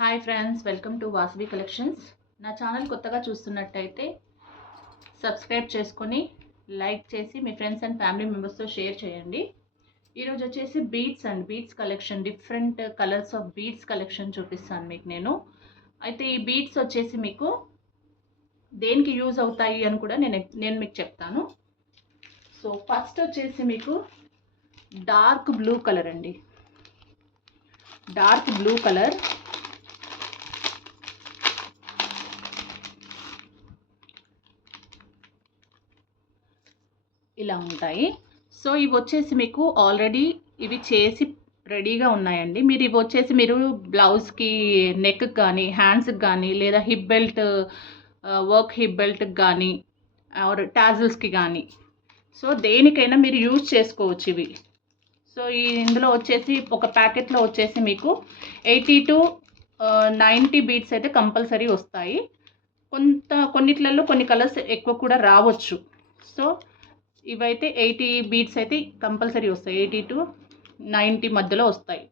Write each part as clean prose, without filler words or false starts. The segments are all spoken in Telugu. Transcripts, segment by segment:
Hi friends, welcome to Vasavi collections. నా ఛానల్ కొత్తగా చూస్తున్నట్టయితే సబ్స్క్రైబ్ చేసుకొని లైక్ చేసి మీ ఫ్రెండ్స్ అండ్ ఫ్యామిలీ మెంబర్స్తో షేర్ చేయండి. ఈరోజు వచ్చేసి beads collection, different colours of beads collection చూపిస్తాను మీకు నేను. అయితే ఈ బీడ్స్ వచ్చేసి మీకు దేనికి యూజ్ అవుతాయి అని కూడా నేను మీకు చెప్తాను. సో ఫస్ట్ వచ్చేసి మీకు డార్క్ బ్లూ కలర్ అండి. డార్క్ బ్లూ కలర్ ఇలా ఉంటాయి. సో ఇవి వచ్చేసి మీకు ఆల్రెడీ ఇవి చేసి రెడీగా ఉన్నాయండి. ఇవి వచ్చేసి మీరు బ్లౌజ్కి, నెక్కి కానీ, హ్యాండ్స్కి కానీ, లేదా హిప్ బెల్ట్, వర్క్ హిప్ బెల్ట్కి కానీ, ఆర్ టాజిల్స్కి కానీ, సో దేనికైనా మీరు యూజ్ చేసుకోవచ్చు ఇవి. సో ఇందులో వచ్చేసి ఒక ప్యాకెట్లో వచ్చేసి మీకు 80 to 90 బీడ్స్ అయితే కంపల్సరీ వస్తాయి. కొన్నిట్లలో కొన్ని కలర్స్ ఎక్కువ కూడా రావచ్చు. సో ఇవైతే 80 బీడ్స్ అయితే కంపల్సరీ వస్తాయి. 80 to 90 మధ్యలో వస్తాయి.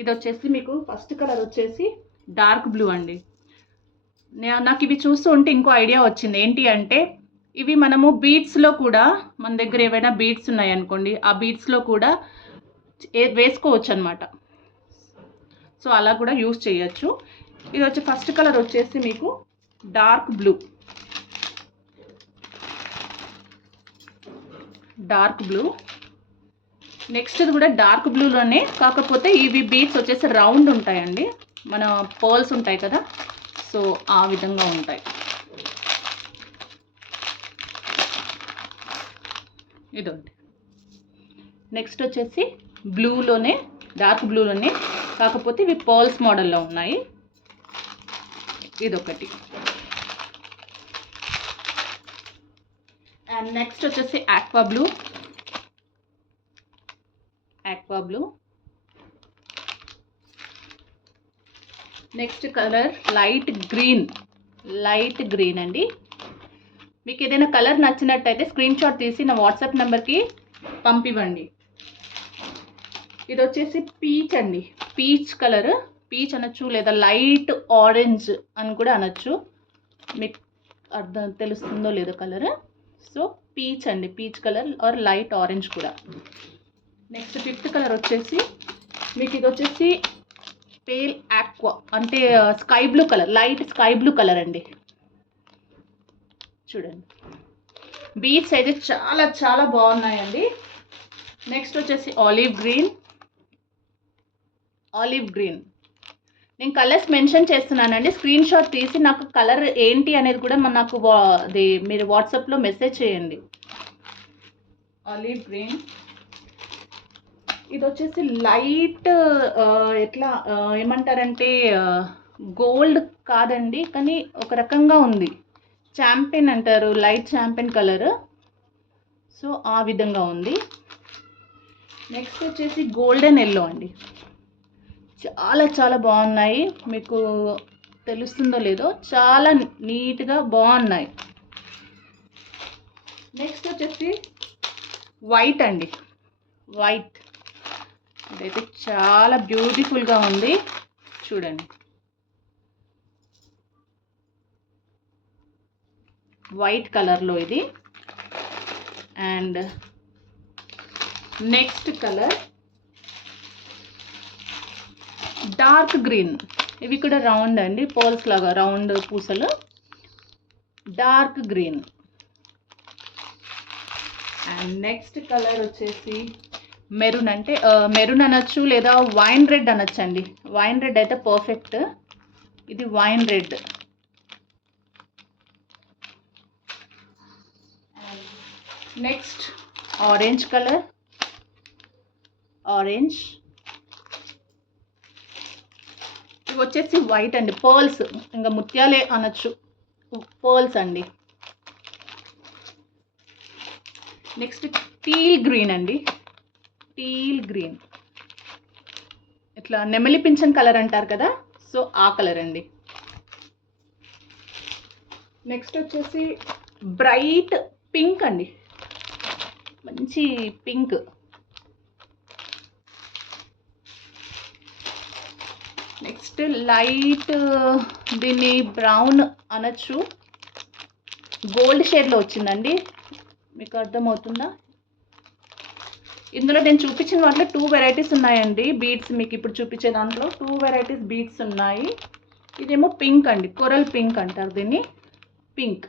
ఇది వచ్చేసి మీకు ఫస్ట్ కలర్ వచ్చేసి డార్క్ బ్లూ అండి. నాకు ఇవి చూస్తూ ఉంటే ఇంకో ఐడియా వచ్చింది. ఏంటి అంటే ఇవి మనము బీడ్స్లో కూడా, మన దగ్గర ఏవైనా బీడ్స్ ఉన్నాయనుకోండి, ఆ బీడ్స్లో కూడా వేసుకోవచ్చు అనమాట. సో అలా కూడా యూజ్ చేయొచ్చు. ఇది వచ్చి ఫస్ట్ కలర్ వచ్చేసి మీకు డార్క్ బ్లూ. నెక్స్ట్ కూడా డార్క్ బ్లూలోనే, కాకపోతే ఇవి బీడ్స్ వచ్చేసి రౌండ్ ఉంటాయండి. మన పర్ల్స్ ఉంటాయి కదా, సో ఆ విధంగా ఉంటాయి. ఇదండి. నెక్స్ట్ వచ్చేసి బ్లూలోనే, డార్క్ బ్లూలోనే, కాకపోతే ఇవి పర్ల్స్ మోడల్లో ఉన్నాయి. ఇదొకటి. అండ్ నెక్స్ట్ వచ్చేసి aqua blue. Next colour light green అండి. మీకు ఏదైనా కలర్ నచ్చినట్టయితే స్క్రీన్ షాట్ తీసి నా వాట్సాప్ నెంబర్కి పంపివ్వండి. ఇది వచ్చేసి పీచ్ అండి. పీచ్ కలర్, పీచ్ అనొచ్చు, లేదా లైట్ ఆరెంజ్ అని కూడా అనొచ్చు. మీకు అర్థం తెలుస్తుందో లేదో కలర్. సో పీచ్ అండి, peach colour or light orange కూడా. నెక్స్ట్ ఫిఫ్త్ కలర్ వచ్చేసి మీకు ఇది వచ్చేసి పేల్ ఆక్వా, అంటే sky blue colour, light sky blue colour అండి. చూడండి, బీడ్స్ అయితే చాలా చాలా బాగున్నాయండి. నెక్స్ట్ వచ్చేసి ఆలివ్ గ్రీన్. నేను కలర్స్ మెన్షన్ చేస్తున్నానండి. స్క్రీన్ షాట్ తీసి నాకు కలర్ ఏంటి అనేది కూడా నాకు అది మీరు వాట్సాప్లో మెసేజ్ చేయండి. Olive green. ఇది వచ్చేసి లైట్ ఎట్లా ఏమంటారంటే గోల్డ్ కాదండి, కానీ ఒక రకంగా ఉంది. చాంపియన్ అంటారు, లైట్ చాంపియన్ కలర్. సో ఆ విధంగా ఉంది. నెక్స్ట్ వచ్చేసి గోల్డెన్ ఎల్లో అండి. చాలా చాలా బాగున్నాయి. మీకు తెలుస్తుందో లేదో, చాలా నీట్గా బాగున్నాయి. నెక్స్ట్ వచ్చేసి వైట్ అండి. వైట్ ఇదైతే చాలా బ్యూటిఫుల్గా ఉంది. చూడండి, వైట్ కలర్లో ఇది. And next colour dark green. ఇవి కూడా రౌండ్ అండి, పర్ల్స్ లాగా రౌండ్ పూసలు. Dark green. And next colour వచ్చేసి మెరూన్, అంటే మెరూన్ అనొచ్చు, లేదా వైన్ రెడ్ అనొచ్చు అండి. వైన్ రెడ్ అయితే పర్ఫెక్ట్. ఇది wine red. Next orange colour. Orange. ఇవి వచ్చేసి వైట్ అండి, పర్ల్స్, ఇంకా ముత్యాలే అనొచ్చు, పర్ల్స్ అండి. నెక్స్ట్ టీల్ గ్రీన్ అండి. టీల్ గ్రీన్ ఇట్లా నెమలి పింఛన్ కలర్ అంటారు కదా, సో ఆ కలర్ అండి. నెక్స్ట్ వచ్చేసి బ్రైట్ పింక్ అండి, మంచి పింక్. నెక్స్ట్ లైట్ దీన్ని బ్రౌన్ అనొచ్చు, గోల్డ్ షేడ్లో వచ్చిందండి. మీకు అర్థమవుతుందా? ఇందులో నేను చూపించిన వాటిలో 2 వెరైటీస్ ఉన్నాయండి బీడ్స్. మీకు ఇప్పుడు చూపించే దాంట్లో 2 వెరైటీస్ బీడ్స్ ఉన్నాయి. ఇదేమో పింక్ అండి, కొరల్ పింక్ అంటారు దీన్ని, పింక్.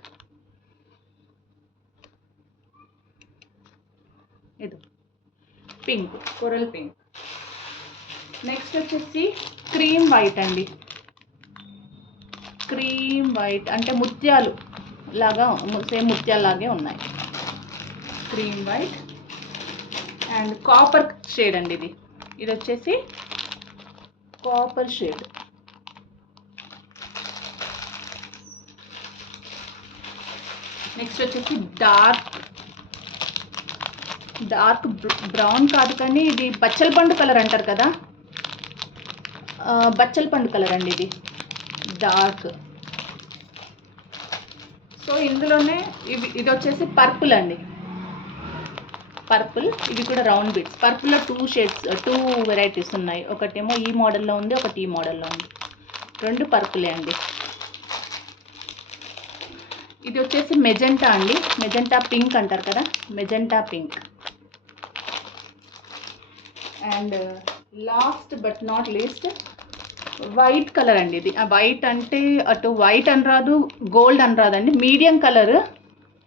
ఇది పింక్, కొరల్ పింక్. నెక్స్ట్ వచ్చేసి క్రీమ్ వైట్ అండి. క్రీమ్ వైట్ అంటే ముత్యాలు లాగా, సేమ్ ముత్యాలలాగే ఉన్నాయి. Cream white and copper shade అండి. ఇది వచ్చేసి కాపర్ షేడ్. నెక్స్ట్ వచ్చేసి డార్క్ బ్రౌన్ కాదు కానీ ఇది బచ్చల పండు కలర్ అంటారు కదా, బచ్చల పండు కలర్ అండి ఇది, డార్క్. సో ఇందులోనే ఇది వచ్చేసి పర్పుల్ అండి, పర్పుల్. ఇవి కూడా రౌండ్ బీడ్స్. పర్పుల్లో 2 వెరైటీస్ ఉన్నాయి. ఒకటేమో ఈ మోడల్లో ఉంది, ఒకటి ఈ మోడల్లో ఉంది. 2 పర్పులే అండి. ఇది వచ్చేసి మెజెంటా అండి, మెజెంటా పింక్ అంటారు కదా, magenta pink. And last but not least white colour అండి. ఇది వైట్ అంటే అటు వైట్ అని రాదు, గోల్డ్ అని రాదండి, మీడియం కలర్.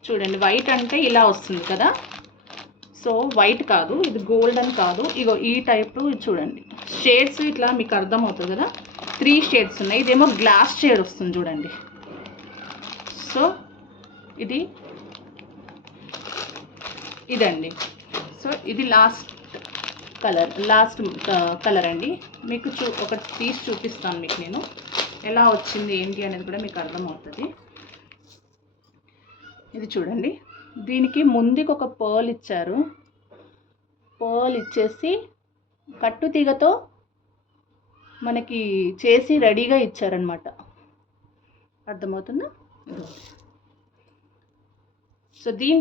చూడండి, వైట్ అంటే ఇలా వస్తుంది కదా, సో వైట్ కాదు, ఇది గోల్డెన్ కాదు. ఇగో ఈ టైప్ చూడండి, షేడ్స్ ఇట్లా మీకు అర్థమవుతుంది కదా, 3 షేడ్స్ ఉన్నాయి. ఇదేమో గ్లాస్ షేడ్ వస్తుంది చూడండి. సో ఇదండి. సో ఇది లాస్ట్ కలర్ అండి. మీకు ఒకటి తీసి చూపిస్తాను మీకు నేను, ఎలా వచ్చింది ఏంటి అనేది కూడా మీకు అర్థమవుతుంది. ఇది చూడండి, దీనికి ముందుకు ఒక పర్ల్ ఇచ్చారు. పర్ల్ ఇచ్చేసి కట్టు తీగతో మనకి చేసి రెడీగా ఇచ్చారనమాట. అర్థమవుతుందా? సో దీని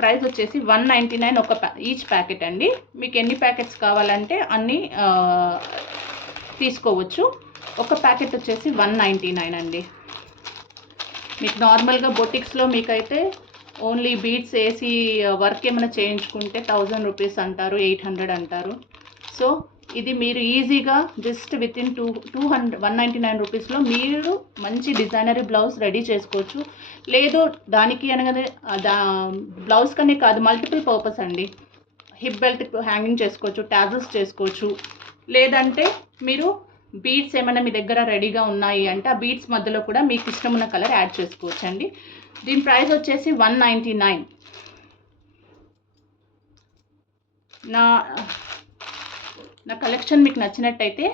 ప్రైస్ వచ్చేసి 199 ఈచ్ ప్యాకెట్ అండి. మీకు ఎన్ని ప్యాకెట్స్ కావాలంటే అన్నీ తీసుకోవచ్చు. ఒక ప్యాకెట్ వచ్చేసి 199 అండి. మీకు నార్మల్గా బొటిక్స్లో మీకైతే ఓన్లీ బీడ్స్ వేసి వర్క్ ఏమైనా చేయించుకుంటే 1000 రూపీస్ అంటారు, 800 అంటారు. సో ఇది మీరు ఈజీగా జస్ట్ విత్ ఇన్ 199 రూపీస్లో మీరు మంచి డిజైనరీ బ్లౌజ్ రెడీ చేసుకోవచ్చు. లేదు దానికి అనగానే బ్లౌజ్ కనే కాదు, మల్టిపుల్ పర్పస్ అండి. హిప్ బెల్ట్ హ్యాంగింగ్ చేసుకోవచ్చు, టాజల్స్ చేసుకోవచ్చు. లేదంటే మీరు బీడ్స్ ఏమైనా మీ దగ్గర రెడీగా ఉన్నాయి అంటే ఆ బీడ్స్ మధ్యలో కూడా మీకు ఇష్టం ఉన్న కలర్ యాడ్ చేసుకోవచ్చు అండి. దీని ప్రైస్ వచ్చేసి 199. నా కలెక్షన్ మీకు నచ్చినట్టయితే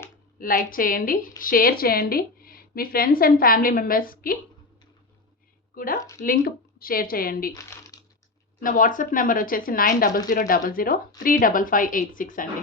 లైక్ చేయండి, షేర్ చేయండి, మీ ఫ్రెండ్స్ అండ్ ఫ్యామిలీ మెంబర్స్కి కూడా లింక్ షేర్ చేయండి. నా వాట్సాప్ నెంబర్ వచ్చేసి 9000035586 అండి.